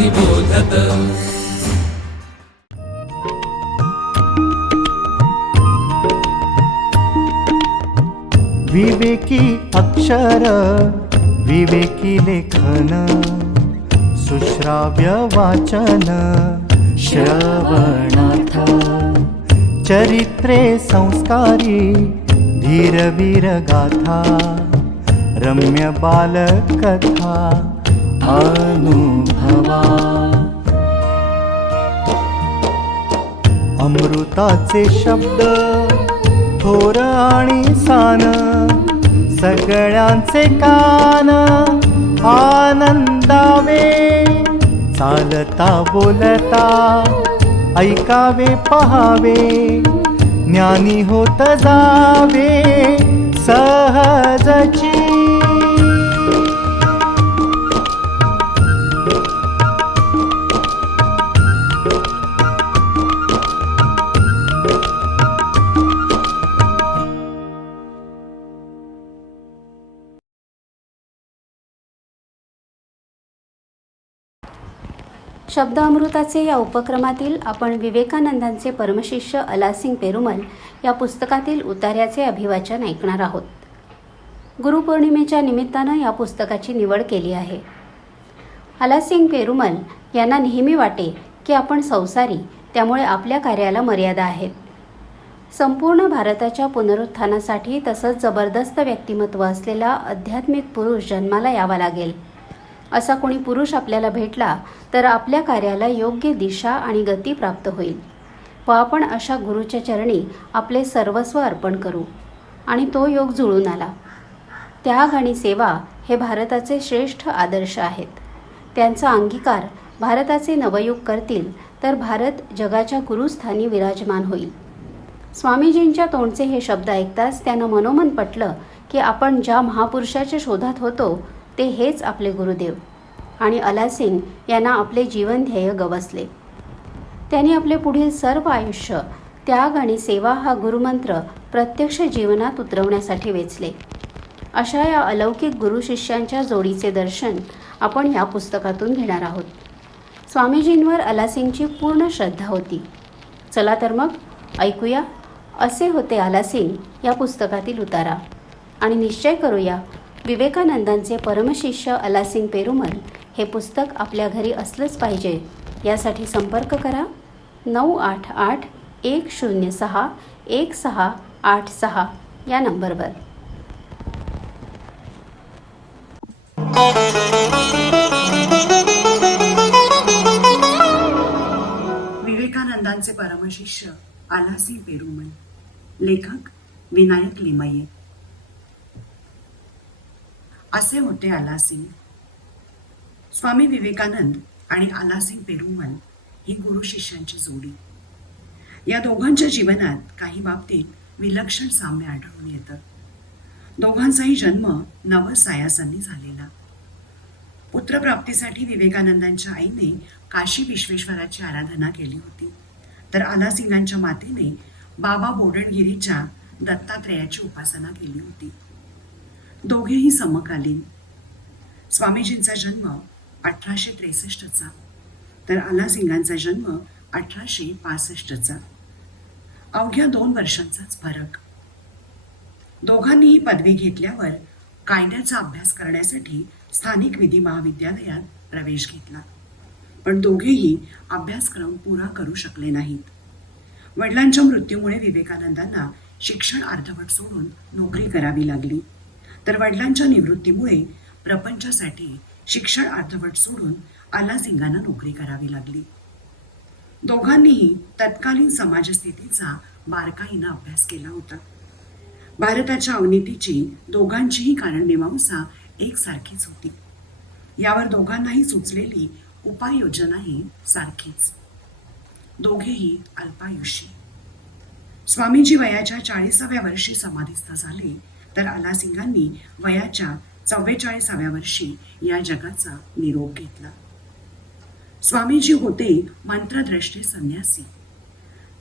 निबोधत। विवेकी अक्षर विवेकी लेखन सुश्राव्य वाचन श्रवणार्थ चरित्रे संस्कारी धीरवीर गाथा रम्य बालकथा अनुभवा अमृताचे शब्द थोर आणि सान सगळ्यांचे कान आनंदावे चालता बोलता ऐकावे पहावे ज्ञानी होत जावे सहजची। शब्दामृताचे या उपक्रमातील आपण विवेकानंदांचे परमशिष्य अलासिंग पेरुमल या पुस्तकातील उतार्याचे अभिवाचन ऐकणार आहोत। गुरुपौर्णिमेच्या निमित्तानं या पुस्तकाची निवड केली आहे। अलासिंग पेरुमल यांना नेहमी वाटे की आपण संसारी, त्यामुळे आपल्या कार्याला मर्यादा आहेत। संपूर्ण भारताच्या पुनरुत्थानासाठी तसंच जबरदस्त व्यक्तिमत्व असलेला आध्यात्मिक पुरुष जन्माला यावा लागेल। असा कोणी पुरुष आपल्याला भेटला तर आपल्या कार्याला योग्य दिशा आणि गती प्राप्त होईल व आपण अशा गुरुच्या चरणी आपले सर्वस्व अर्पण करू आणि तो योग जुळून आला। त्याग आणि सेवा हे भारताचे श्रेष्ठ आदर्श आहेत। त्यांचा अंगीकार भारताचे नवयुग करतील तर भारत जगाच्या गुरुस्थानी विराजमान होईल। स्वामीजींच्या तोंडचे हे शब्द ऐकताच त्यानं मनोमन पटलं की आपण ज्या महापुरुषाच्या शोधात होतो ते हेच आपले गुरुदेव आणि अलासिंग यांना आपले जीवन ध्येय गवसले। त्यांनी आपले पुढील सर्व आयुष्य त्याग आणि सेवा हा गुरुमंत्र प्रत्यक्ष जीवनात उतरवण्यासाठी वेचले। अशा या अलौकिक गुरुशिष्यांच्या जोडीचे दर्शन आपण या पुस्तकातून घेणार आहोत। स्वामीजींवर अलासिंगची पूर्ण श्रद्धा होती। चला तर मग ऐकूया असे होते अलासिंग या पुस्तकातील उतारा आणि निश्चय करूया विवेकानंदांचे परमशिष्य अलासिंग पेरुमल हे पुस्तक आपल्या घरी असलंच पाहिजे। यासाठी संपर्क करा 988-106-1686 या नंबरवर। विवेकानंदांचे परमशिष्य अलासिंग पेरुमल, लेखक विनायक लिमये। असे होते अलासिंग। स्वामी विवेकानंद आणि अलासिंग पेरुमल ही गुरु शिष्यांची जोडी। या दोघांच्या जीवनात काही बाबतीत विलक्षण साम्य आढळून येतं। दोघांचाही जन्म नवस सायासांनी झालेला। पुत्रप्राप्तीसाठी विवेकानंदांच्या आईने काशी विश्वेश्वराची आराधना केली होती, तर अलासिंगांच्या मातेने बाबा बोडणगिरीच्या दत्तात्रेयाची उपासना केली होती। दोघेही समकालीन। स्वामीजींचा जन्म 1863चा तर अलासिंगांचा जन्म 1865चा। अवघ्या 2 वर्षांचाच फरक। दोघांनीही पदवी घेतल्यावर कायद्याचा अभ्यास करण्यासाठी स्थानिक विधी महाविद्यालयात प्रवेश घेतला, पण दोघेही अभ्यासक्रम पुरा करू शकले नाहीत। वडिलांच्या मृत्यूमुळे विवेकानंदांना शिक्षण अर्धवट सोडून नोकरी करावी लागली, तर वडिलांच्या निवृत्तीमुळे प्रपंचासाठी शिक्षण अर्धवट सोडून अलासिंगांना नोकरी करावी लागली। दोघांनीही तत्कालीन समाजस्थितीचा बारकाईनं अभ्यास केला होता। भारताच्या अवनीतीची दोघांचीही कारणमीमांसा एकसारखीच होती। यावर दोघांनाही सुचलेली उपाययोजनाही सारखीच। दोघेही अल्पायुषी। स्वामीजी वयाच्या 40व्या वर्षी समाधीस्थ झाले, तर अलासिंगांनी वयाच्या 44व्या वर्षी या जगाचा निरोप घेतला। स्वामीजी होते मंत्रद्रष्टे संन्यासी,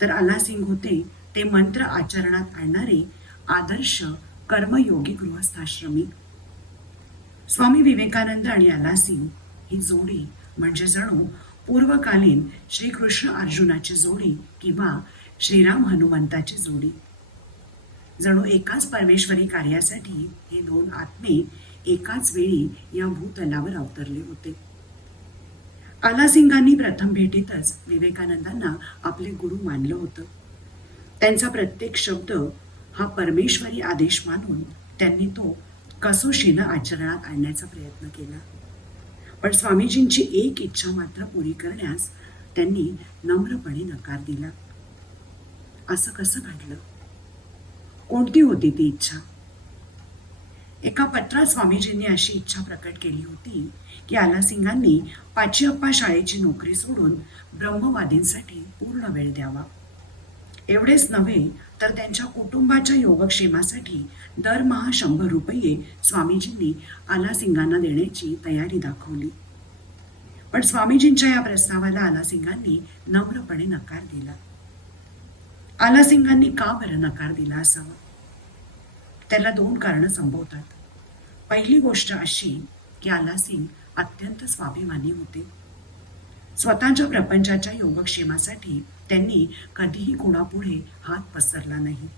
तर अलासिंग होते ते मंत्र आचरणात आणणारे आदर्श कर्मयोगी गृहस्थाश्रमी। स्वामी विवेकानंद आणि अलासिंग ही जोडी म्हणजे जणू पूर्वकालीन श्रीकृष्ण अर्जुनाची जोडी किंवा श्रीराम हनुमंताची जोडी. जणू एकाच परमेश्वरी कार्यासाठी हे दोन आत्मे एकाच वेळी या भूतलावर अवतरले होते. आलासिंगांनी प्रथम भेटीतच विवेकानंदांना आपले गुरु मानलं होतं. त्यांचा प्रत्येक शब्द हा परमेश्वरी आदेश मानून त्यांनी तो कसोशीनं आचरणात आणण्याचा प्रयत्न केला. पण स्वामीजींची एक इच्छा मात्र पुरी करण्यास त्यांनी नम्रपणे नकार दिला. असं कसं घडलं? कोणती होती ती इच्छा? एका पत्रात स्वामीजींनी अशी इच्छा प्रकट केली होती की आलासिंगांनी पाचीअप्पा शाळेची नोकरी सोडून ब्रह्मवादींसाठी पूर्ण वेळ द्यावा. एवढेच नव्हे तर त्यांच्या कुटुंबाच्या योगक्षेमासाठी दरमहा 100 रुपये स्वामीजींनी आलासिंगांना देण्याची तयारी दाखवली. पण स्वामीजींच्या या प्रस्तावाला आलासिंगांनी नम्रपणे नकार दिला. आलासिंगांनी का बरं नकार दिला असावा? त्याला 2 कारणं संभवतात. पहिली गोष्ट अशी की आलासिंग अत्यंत स्वाभिमानी होते. स्वतःच्या प्रपंचाच्या योगक्षेमासाठी त्यांनी कधीही कोणापुढे हात पसरला नाही.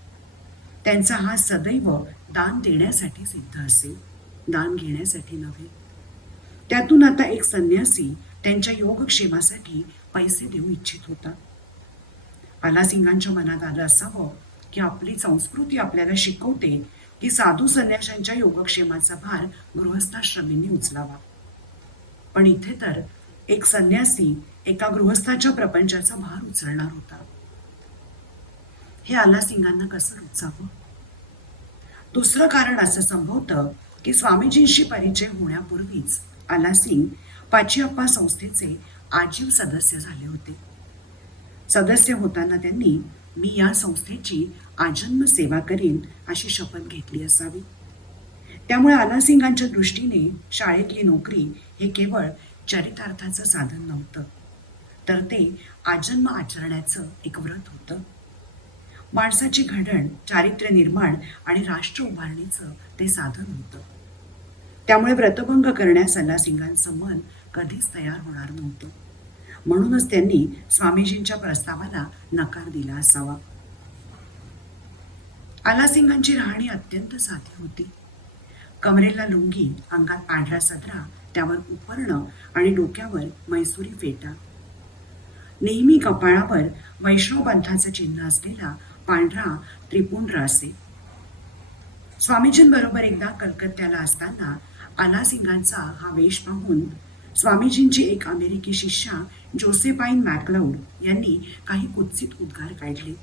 त्यांचा हात सदैव दान देण्यासाठी सिद्ध असेल, दान घेण्यासाठी नव्हे. त्यातून आता एक संन्यासी त्यांच्या योगक्षेमासाठी पैसे देऊ इच्छित होता. आलासिंगांच्या मनात आलं असावं की आपली संस्कृती आपल्याला शिकवते की साधू संन्याशांच्या योगक्षेमाचा भार गृहस्थाश्रमींनी उचलावा. पण इथे तर एक संन्यासी एका गृहस्थाच्या प्रपंचाचा भार उचलणार होता. हे आलासिंगांना कसं रुचावं? दुसरं कारण असं संभवतं की स्वामीजींशी परिचय होण्यापूर्वीच आलासिंग पाचीअप्पा संस्थेचे आजीव सदस्य झाले होते. सदस्य होताना त्यांनी मी या संस्थेची आजन्म सेवा करीन अशी शपथ घेतली असावी. त्यामुळे आलासिंगांच्या दृष्टीने शाळेतली नोकरी हे केवळ चरितार्थाचं साधन नव्हतं, तर ते आजन्म आचरण्याचं एक व्रत होतं. माणसाची घडण, चारित्र्य निर्माण आणि राष्ट्र उभारणीचं ते साधन होतं. त्यामुळे व्रतभंग करण्यास आलासिंगांचं मन कधीच तयार होणार नव्हतं. म्हणूनच त्यांनी स्वामीजींच्या प्रस्तावाला नकार दिला असावा. आलासिंगांची राहणी अत्यंत साधी होती. कमरेला लुंगी, अंगात पांढरा सदरा, त्यावर उपरणं आणि डोक्यावर मैसुरी फेटा. नेहमी कपाळावर वैष्णव पंथाचं चिन्ह असलेला पांढरा त्रिपुंड्र असे. स्वामीजींबरोबर एकदा कलकत्त्याला असताना आलासिंगांचा हा वेश पाहून स्वामीजींची एक अमेरिकी शिष्या जोसेफाईन मॅकलाउड यांनी काही कुत्सित उद्गार काढले.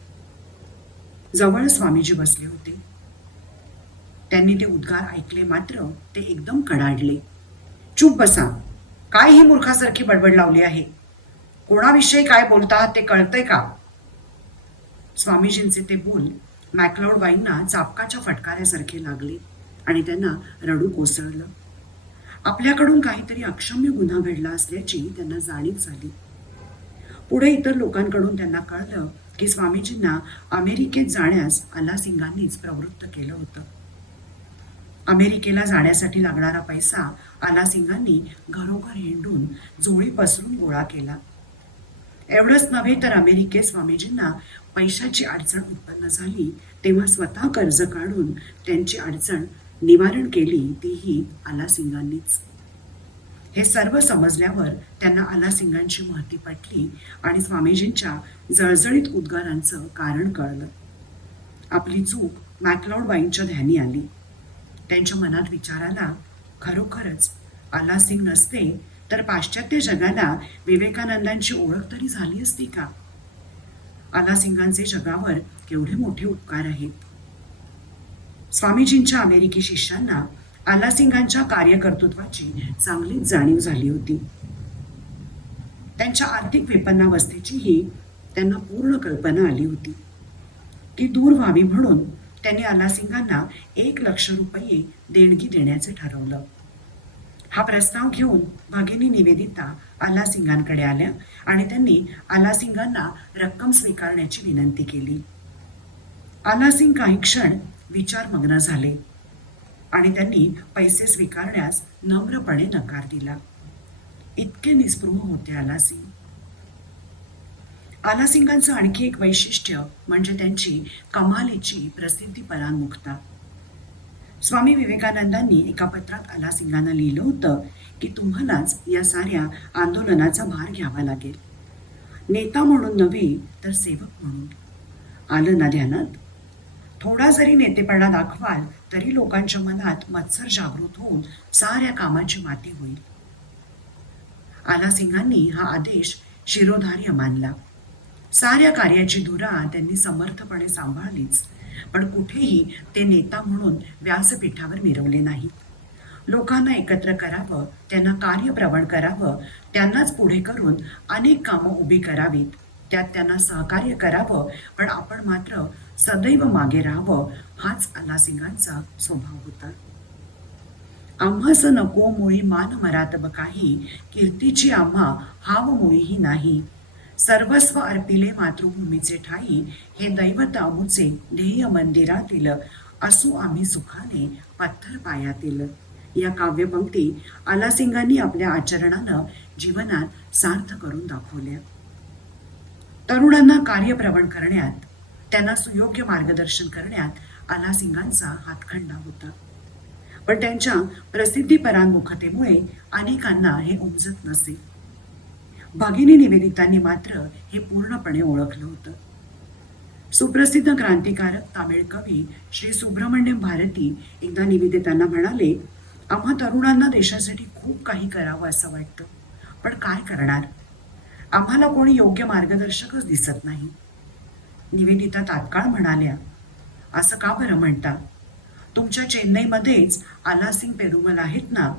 जवळ स्वामीजी बसले होते. त्यांनी ते उद्गार ऐकले मात्र ते एकदम कडाडले. चूप बसा, काय ही मूर्खासारखी बडबड लावली आहे? कोणाविषयी काय बोलता ते कळतंय का? स्वामीजींचे ते बोल मॅकलाउडबाईंना चापकाच्या फटकाऱ्यासारखे लागले आणि त्यांना रडू कोसळलं. आपल्याकडून काहीतरी अक्षम्य गुन्हा घडला असल्याची त्यांना जाणीव झाली. पुढे इतर लोकांकडून त्यांना कळलं की स्वामीजींना अमेरिकेत जाण्यास आलासिंगांनीच प्रवृत्त केलं होतं. अमेरिकेला जाण्यासाठी लागणारा पैसा आलासिंगांनी घरोघर हिंडून जोळी पसरून गोळा केला. एवढंच नव्हे तर अमेरिकेत स्वामीजींना पैशाची अडचण उत्पन्न झाली तेव्हा स्वतः कर्ज काढून त्यांची अडचण निवारण केली, तीही आलासिंगांनीच. हे सर्व समजल्यावर त्यांना आलासिंगांची महती पटली आणि स्वामीजींच्या जळजळीत उद्गारांचं कारण कळलं. आपली चूक मॅकलाउडबाईंच्या ध्यानी आली. त्यांच्या मनात विचार आला, खरोखरच आलासिंग नसते तर पाश्चात्य जगाला विवेकानंदांची ओळख तरी झाली असती का? आलासिंगांचे जगावर केवढे मोठे उपकार आहेत. स्वामीजींच्या अमेरिकी शिष्यांना आलासिंगांच्या कार्यकर्तृत्वाची चांगलीच जाणीव झाली होती. त्यांच्या आर्थिक विपन्नावस्थेचीही त्यांना पूर्ण कल्पना आली होती. ती दूर व्हावी म्हणून त्यांनी आलासिंगांना 1,00,000 रुपये देणगी देण्याचे ठरवलं. हा प्रस्ताव घेऊन भगिनी निवेदिता आलासिंगांकडे आल्या आणि त्यांनी आलासिंगांना रक्कम स्वीकारण्याची विनंती केली. आलासिंग काही क्षण विचारमग्न झाले आणि त्यांनी पैसे स्वीकारण्यास नम्रपणे नकार दिला. इतके निस्पृह होते आलासिंग. आलासिंगांचं आणखी एक वैशिष्ट्य म्हणजे त्यांची कमालीची प्रसिद्धी परांमुखता. स्वामी विवेकानंदांनी एका पत्रात आलासिंगांना लिहिलं होतं की तुम्हालाच या साऱ्या आंदोलनाचा भार घ्यावा लागेल, नेता म्हणून नव्हे तर सेवक म्हणून. आलं ना ध्यानात? थोडा जरी नेतेपणा दाखवाल तरी लोकांच्या मनात मत्सर जागृत होऊन साऱ्या कामाची माती होईल. आलासिंगांनी हा आदेश शिरोधार्य मानला. साऱ्या कार्याची धुरा त्यांनी समर्थपणे सांभाळलीच, पण कुठेही ते नेता म्हणून व्यासपीठावर मिरवले नाहीत. लोकांना एकत्र करावं, त्यांना कार्यप्रवण करावं, त्यांनाच पुढे करून अनेक कामं उभी करावीत, त्यात त्यांना सहकार्य करावं, पण आपण मात्र सदैव मागे राहावं, हाच आलासिंगांचा स्वभाव होता. आम्हास नको मुळी मान मरातब काही, कीर्तीची आम्हा हाव मुळीही नाही. सर्वस्व अर्पिले मातृभूमीचे ठाई, हे दैवत आमुचे ध्येय मंदिरातील, असू आम्ही सुखाने पत्थर पायातील. या काव्यपंक्ती आलासिंगांनी आपल्या आचरणानं जीवनात सार्थ करून दाखवल्या. तरुणांना कार्यप्रवण करण्यात, त्यांना सुयोग्य मार्गदर्शन करण्यात आलासिंगांचा हातखंडा होता. पण त्यांच्या प्रसिद्धी परांमुखतेमुळे अनेकांना हे उमजत नसे. भगिनी निवेदितांनी मात्र हे पूर्णपणे ओळखलं होतं. सुप्रसिद्ध क्रांतिकारक तामिळ कवी श्री सुब्रमण्यम भारती एकदा निवेदितांना म्हणाले, आम्हा तरुणांना देशासाठी खूप काही करावं असं वाटतं, पण काय करणार? आम्हाला कोणी योग्य मार्गदर्शकच दिसत नाही. निवेदिता तात्काळ म्हणाल्या, असं का बरं म्हणता? तुमच्या चेन्नईमध्येच आलासिंग पेरुमल आहेत ना,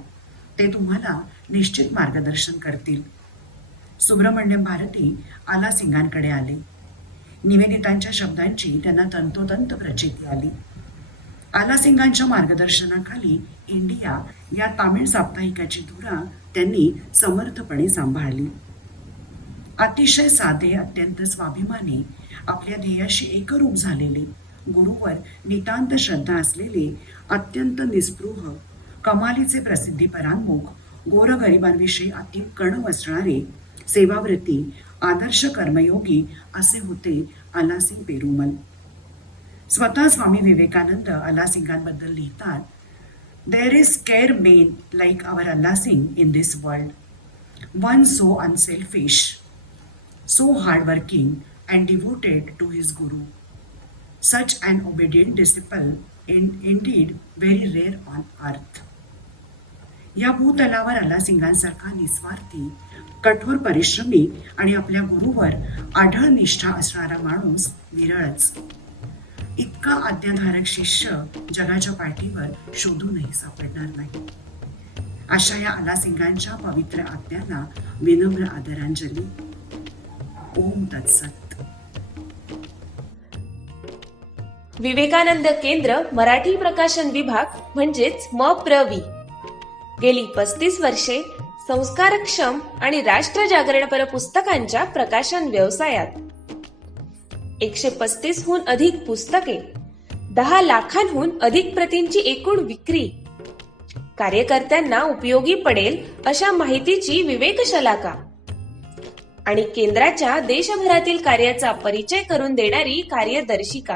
ते तुम्हाला निश्चित मार्गदर्शन करतील. सुब्रमण्यम भारती आलासिंगांकडे आले. निवेदितांच्या शब्दांची त्यांना तंतोतंत प्रचिती आली. आलासिंगांच्या मार्गदर्शनाखाली इंडिया या तामिळ साप्ताहिकाची धुरा त्यांनी समर्थपणे सांभाळली. अतिशय साधे, अत्यंत स्वाभिमानी, आपल्या ध्येयाशी एकरूप झालेले, गुरुवर नितांत श्रद्धा असलेले, अत्यंत निस्पृह, कमालीचे प्रसिद्धी परांमुख, गोरगरिबांविषयी अति कण वसणारे, सेवाव्रती, आदर्श कर्मयोगी असे होते आलासिंग पेरुमल. स्वतः स्वामी विवेकानंद आलासिंगांबद्दल लिहितात, there is scarce men like our Alasinga in this world, one so unselfish, so hardworking and devoted to his guru. Such an obedient disciple indeed very rare on earth. या भूतलावर आलासिंगांसारखा निस्वार्थी, कठोर परिश्रमी आणि आपल्या गुरुवर आढळ निष्ठा असणारा माणूस विरळच. इतका आज्ञाधारक शिष्य जगाच्या पाठीवर शोधूनही सापडणार नाही. अशा या आलासिंगांच्या पवित्र आज्ञांना विनम्र आदरांजली. ओम तत्सत. विवेकानंद केंद्र मराठी प्रकाशन विभाग म्हणजेच MPRV गेली 35 वर्षे संस्कारक्षम आणि राष्ट्र जागरणपर पुस्तकांच्या प्रकाशन व्यवसायात. 135 हून अधिक पुस्तके, 10 लाखांहून अधिक प्रतींची एकूण विक्री, कार्यकर्त्यांना उपयोगी पडेल अशा माहितीची विवेकशलाका आणि केंद्राच्या देशभरातील कार्याचा परिचय करून देणारी कार्यदर्शिका.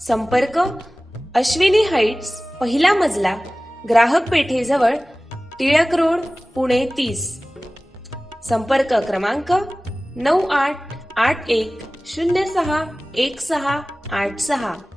संपर्क अश्विनी हाईट्स, पहिला मजला, ग्राहक पेठेजवळ, टिळक रोड, पुणे 30. संपर्क क्रमांक 9881061686.